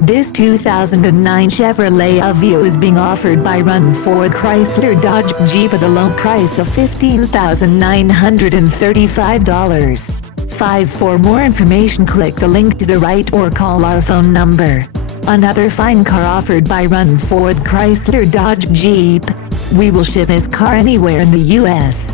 This 2009 Chevrolet Aveo is being offered by Run Ford Chrysler Dodge Jeep at a low price of $15,935. For more information, click the link to the right or call our phone number. Another fine car offered by Run Ford Chrysler Dodge Jeep. We will ship this car anywhere in the U.S.